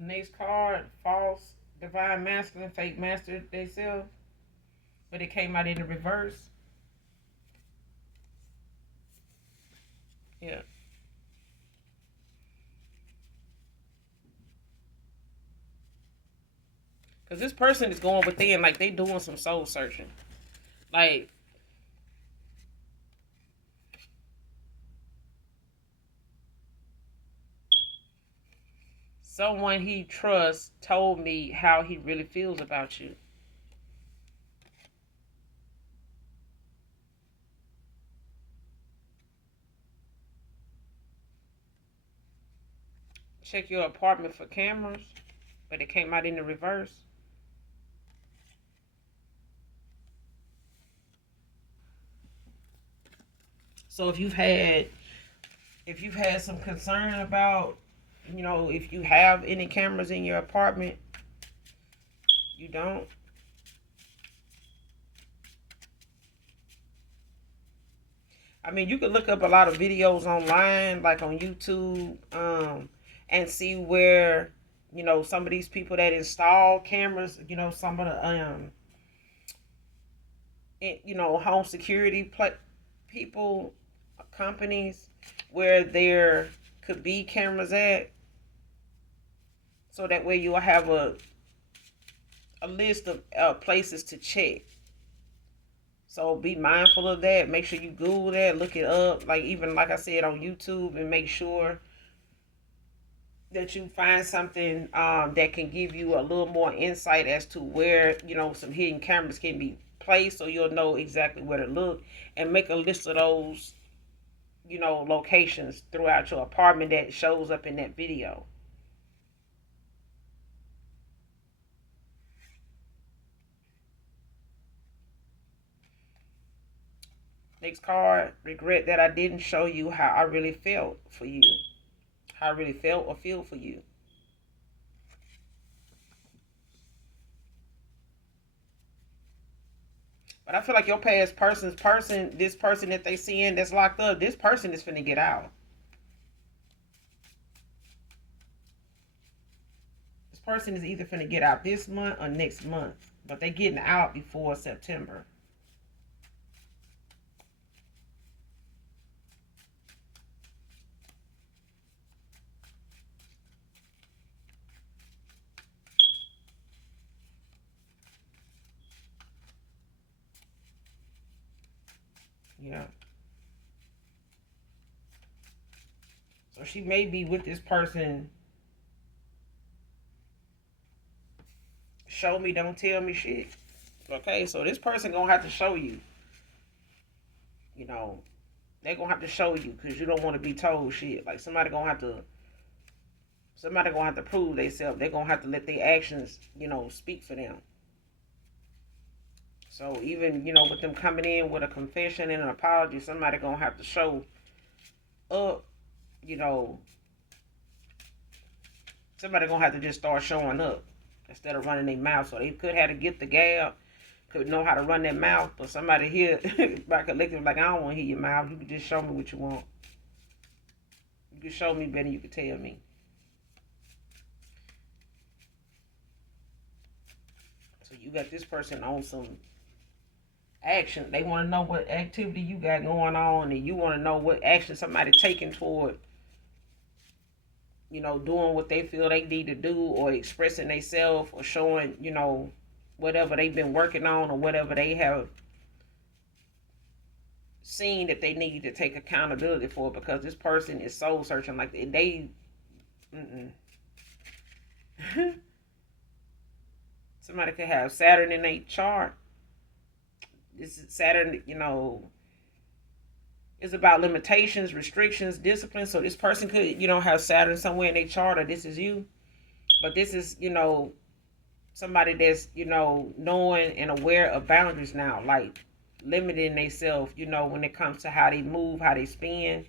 Next card, false, divine masculine, fake master themselves. But it came out in the reverse. Yeah. Because this person is going within, like they doing some soul searching. Like, someone he trusts told me how he really feels about you. Check your apartment for cameras, but it came out in the reverse. So if you've had some concern about, if you have any cameras in your apartment, you don't. I mean, you can look up a lot of videos online, like on YouTube, and see where, some of these people that install cameras, some of the, home security people, companies, where there could be cameras at. So that way you'll have a list of places to check. So be mindful of that. Make sure you Google that, look it up. Like even like I said on YouTube, and make sure that you find something that can give you a little more insight as to where some hidden cameras can be placed, so you'll know exactly where to look, and make a list of those locations throughout your apartment that shows up in that video. Next card: regret that I didn't show you how I really felt for you, how I really felt or feel for you. But I feel like your past this person that they seeing that's locked up, this person is finna get out. This person is either finna get out this month or next month, but they getting out before September. Yeah. So she may be with this person. Show me, don't tell me shit. Okay, so this person gonna have to show you. You know, they gonna have to show you because you don't want to be told shit. Like somebody gonna have to prove themselves. They're gonna have to let their actions, speak for them. So even with them coming in with a confession and an apology, somebody gonna have to show up. You know, somebody gonna have to just start showing up instead of running their mouth. So they could have to get the gab, could know how to run their mouth, but somebody here by collective like, I don't want to hear your mouth. You can just show me what you want. You can show me better than you can tell me. So you got this person on some action. They want to know what activity you got going on, and you want to know what action somebody taking toward, doing what they feel they need to do, or expressing themselves, or showing, whatever they've been working on, or whatever they have seen that they need to take accountability for, because this person is soul searching like they. Mm-mm. Somebody could have Saturn in their chart. This is Saturn, is about limitations, restrictions, discipline. So this person could, have Saturn somewhere in their chart, or this is you. But this is, somebody that's, knowing and aware of boundaries now, like limiting themselves, when it comes to how they move, how they spend,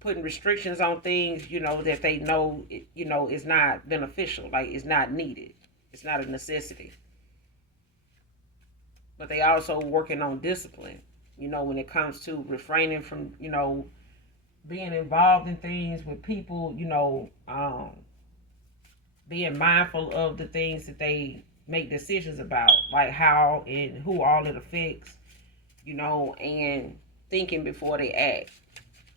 putting restrictions on things, that they know, is not beneficial, like it's not needed. It's not a necessity. But they also working on discipline, when it comes to refraining from, being involved in things with people, being mindful of the things that they make decisions about, like how and who all it affects, and thinking before they act,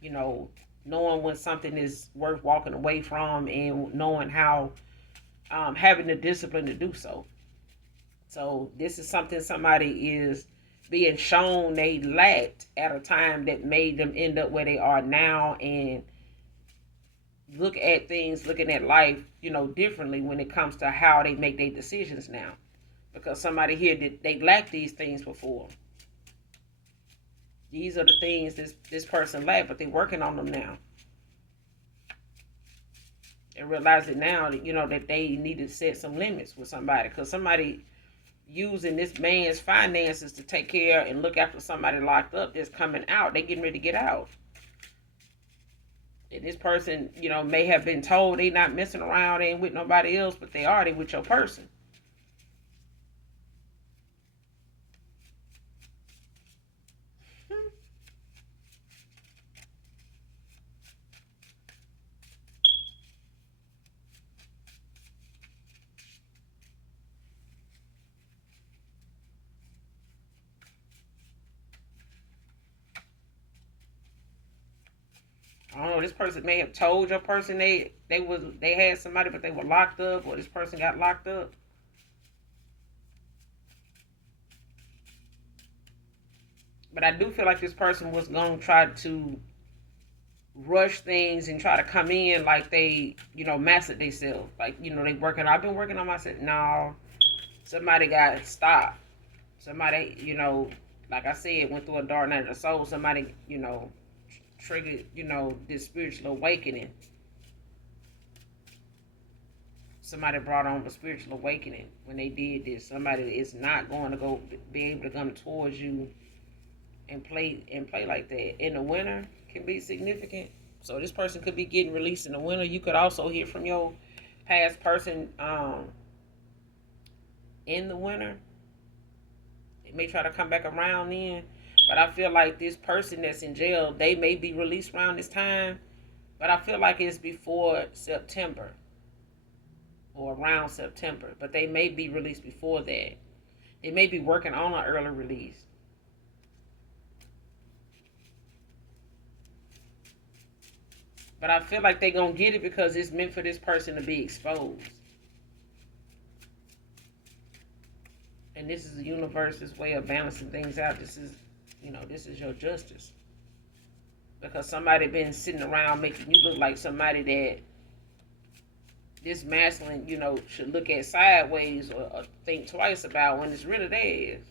you know, knowing when something is worth walking away from, and knowing how, having the discipline to do so. So this is something somebody is being shown they lacked at a time that made them end up where they are now, and look at things, looking at life, differently when it comes to how they make their decisions now. Because somebody here did they lacked these things before. These are the things this person lacked, but they're working on them now. They realize it now that that they need to set some limits with somebody, because somebody using this man's finances to take care and look after somebody locked up that's coming out. They getting ready to get out. And this person, may have been told they not messing around, they ain't with nobody else, but they are. They with your person. I don't know. This person may have told your person they had somebody, but they were locked up, or this person got locked up. But I do feel like this person was going to try to rush things and try to come in like they, mastered themselves. Like, they working. I've been working on myself. No, somebody got stopped. Somebody, like I said, went through a dark night of the soul. Somebody, triggered, this spiritual awakening. Somebody brought on the spiritual awakening when they did this. Somebody is not going to go be able to come towards you and play like that. In the winter can be significant. So this person could be getting released in the winter. You could also hear from your past person in the winter. It may try to come back around then. But I feel like this person that's in jail, they may be released around this time. But I feel like it's before September or around September. But they may be released before that. They may be working on an early release. But I feel like they're going to get it because it's meant for this person to be exposed. And this is the universe's way of balancing things out. This is your justice. Because somebody been sitting around making you look like somebody that this masculine, should look at sideways or think twice about when it's really theirs.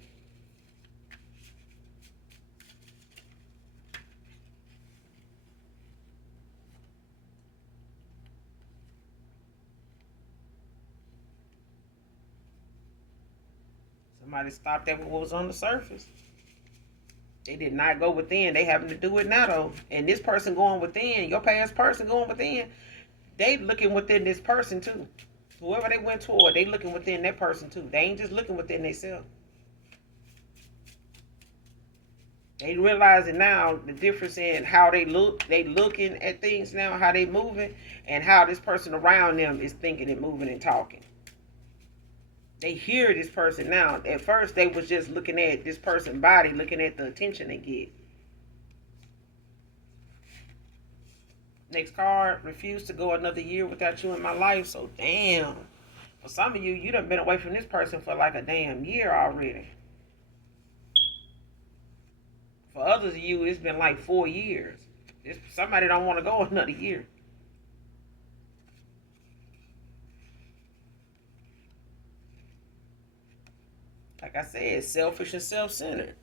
Somebody stopped at what was on the surface. They did not go within. They having to do it now though. And this person going within, your past person going within, they looking within this person too. Whoever they went toward, they looking within that person too. They ain't just looking within themselves. They realizing now the difference in how they look. They looking at things now, how they moving, and how this person around them is thinking and moving and talking. They hear this person now. At first, they was just looking at this person's body, looking at the attention they get. Next card, refuse to go another year without you in my life. So, damn. For some of you, you done been away from this person for like a damn year already. For others of you, it's been like 4 years. Somebody don't want to go another year. Like I said, selfish and self-centered.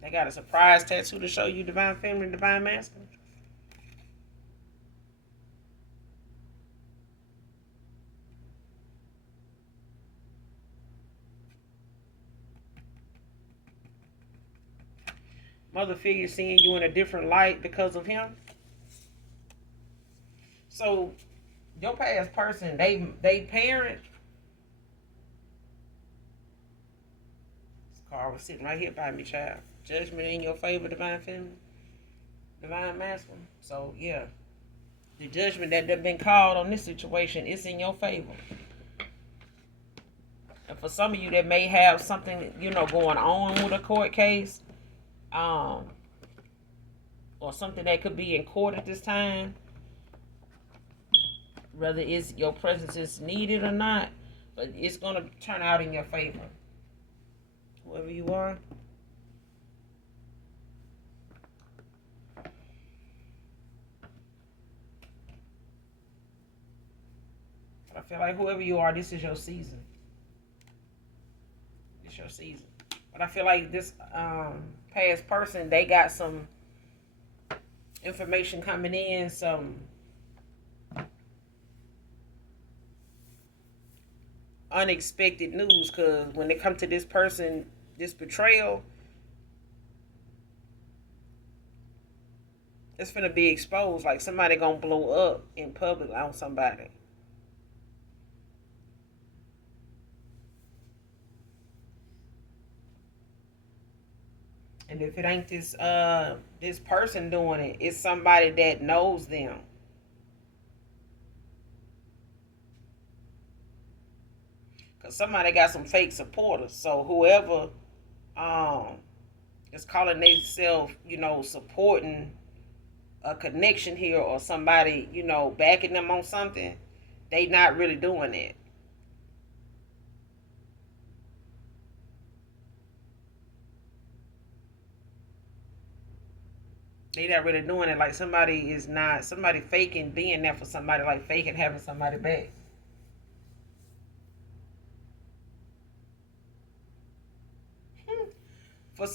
They got a surprise tattoo to show you divine feminine, divine masculine. Mother figure seeing you in a different light because of him. So your past person, they parent. This card was sitting right here by me, child. Judgment in your favor, divine feminine, divine masculine. So yeah, the judgment that they've been called on this situation is in your favor. And for some of you that may have something, going on with a court case, or something that could be in court at this time, whether it's your presence is needed or not, but it's going to turn out in your favor. Whoever you are. I feel like whoever you are, this is your season. It's your season. But I feel like this past person, they got some information coming in, some unexpected news, because when it comes to this person, this betrayal, it's gonna be exposed. Like somebody gonna blow up in public on somebody. And if it ain't this person doing it, it's somebody that knows them. Cause somebody got some fake supporters. So whoever is calling themselves, supporting a connection here, or somebody, backing them on something, they not really doing it. They not really doing it. Like somebody faking being there for somebody, like faking having somebody back. For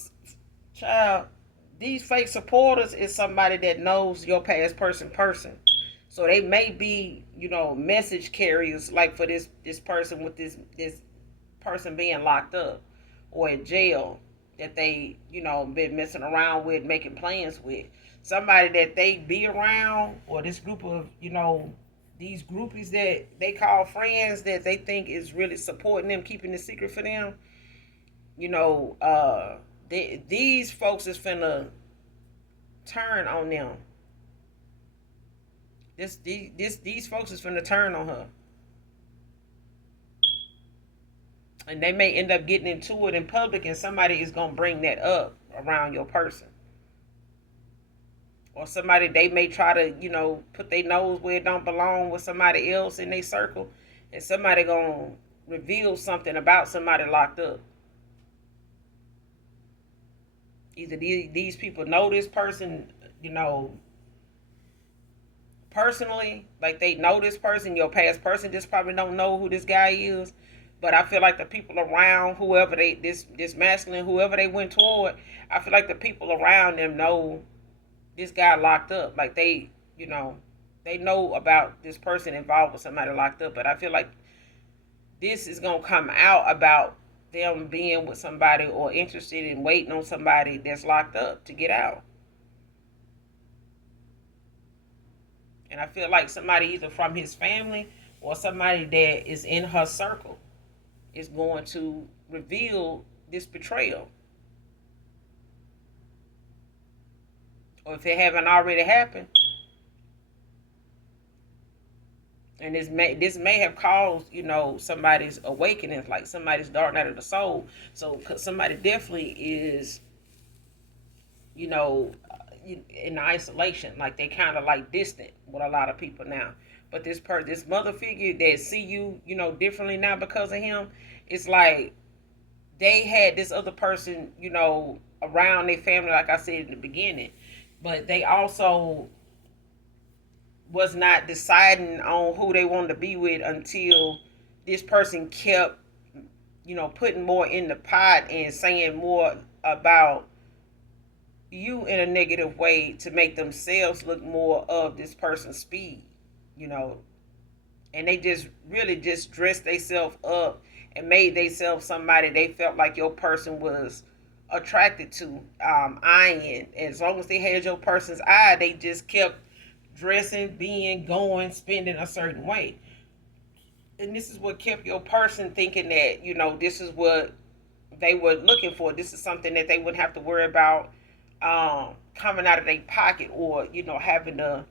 child, these fake supporters is somebody that knows your past person. So they may be, message carriers, like for this person with this person being locked up or in jail, that they, been messing around with, making plans with. Somebody that they be around, or this group of, these groupies that they call friends, that they think is really supporting them, keeping the secret for them. you know, uh, these folks is finna turn on them. These folks is finna turn on her, and they may end up getting into it in public, and somebody is gonna bring that up around your person, or somebody they may try to put their nose where it don't belong with somebody else in their circle, and somebody gonna reveal something about somebody locked up. Either these people know this person, personally, like they know this person. Your past person just probably don't know who this guy is, but I feel like the people around whoever this masculine, whoever they went toward, I feel like the people around them know this guy locked up. Like they know about this person involved with somebody locked up. But I feel like this is gonna come out about them being with somebody or interested in waiting on somebody that's locked up to get out. And I feel like somebody either from his family or somebody that is in her circle is going to reveal this betrayal. Or if it haven't already happened, and this may have caused somebody's awakening, like somebody's dark night of the soul. So somebody definitely is you know in isolation, like they kind of like distant with a lot of people now. But this mother figure that see you differently now because of him, it's like they had this other person around their family, like I said in the beginning, but they also was not deciding on who they wanted to be with until this person kept putting more in the pot and saying more about you in a negative way to make themselves look more of this person's speed, you know, and they just really just dressed themselves up and made themselves somebody they felt like your person was attracted to, eyeing. As long as they had your person's eye, they just kept dressing, being, going, spending a certain way. And this is what kept your person thinking that, this is what they were looking for. This is something that they wouldn't have to worry about coming out of their pocket, or having to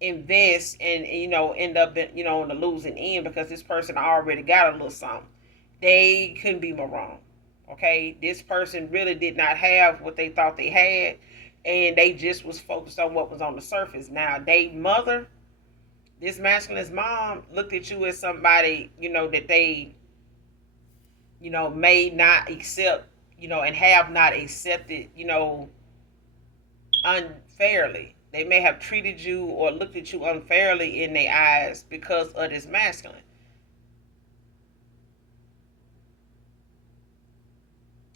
invest and end up on the losing end, because this person already got a little something. They couldn't be more wrong. Okay, this person really did not have what they thought they had, and they just was focused on what was on the surface. Now they mother, this masculine's mom, looked at you as somebody that they may not accept, and have not accepted, unfairly. They may have treated you or looked at you unfairly in their eyes because of this masculine.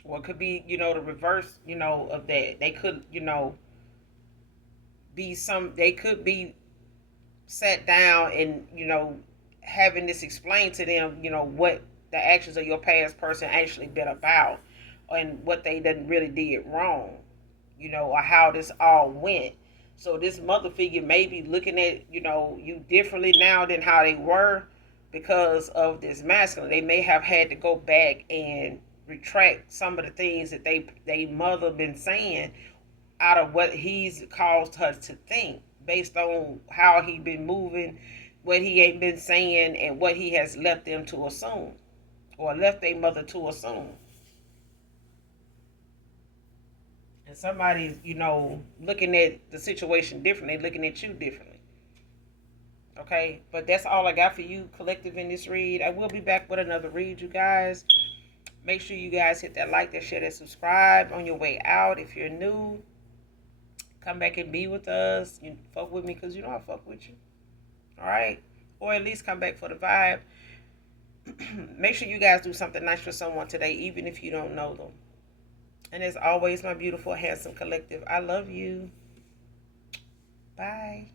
Or it could be, the reverse, of that. They could, they could be sat down and, having this explained to them, what the actions of your past person actually been about, and what they done really did wrong, or how this all went. So this mother figure may be looking at, you differently now than how they were because of this masculine. They may have had to go back and retract some of the things that they mother been saying out of what he's caused her to think, based on how he been moving, what he ain't been saying, and what he has left them to assume, or left their mother to assume. And somebody's, looking at the situation differently, looking at you differently. Okay, but that's all I got for you, collective, in this read. I will be back with another read, you guys. Make sure you guys hit that like, that share, that subscribe on your way out if you're new. Come back and be with us. You fuck with me because you know I fuck with you. All right? Or at least come back for the vibe. Make sure you guys do something nice for someone today, even if you don't know them. And as always, my beautiful, handsome collective, I love you. Bye.